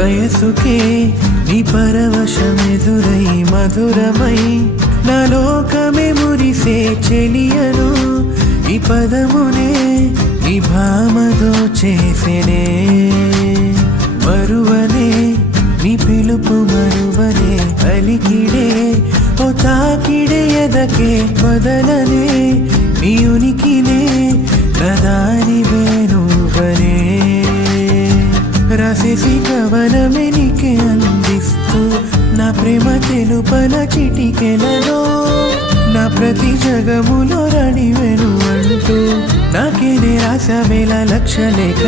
వయసుకే నీ పరవశమెదురై మధురమై నా లోకమే మురిసే చెలియను ఈ పదమునే నీ భామతో చేసేనే మరువనే నీ పిలుపు మరువనే అలికిడే ఓ తాకిడే ఎదకే వదలనే నీ ఉనికినే ప్రధాని వేణువనే రాసేసి కవనమే నీకే అందిస్తూ నా ప్రేమ తెలుపన చిటికెలలో నా ప్రతి జగములో రాణి వెను అంటూ నాకేనే రాసవేళ లక్షలేఖ